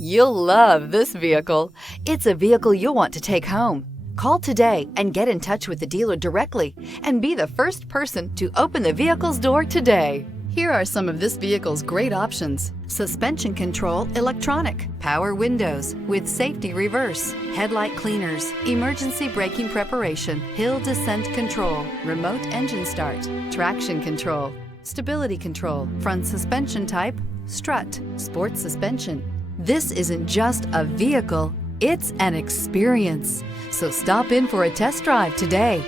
You'll love this vehicle. It's a vehicle you'll want to take home. Call today and get in touch with the dealer directly and be the first person to open the vehicle's door today. Here are some of this vehicle's great options: suspension control electronic, power windows with safety reverse, headlight cleaners, emergency braking preparation, hill descent control, remote engine start, traction control, stability control, front suspension type, strut, sport suspension. This isn't just a vehicle, it's an experience. So stop in for a test drive today.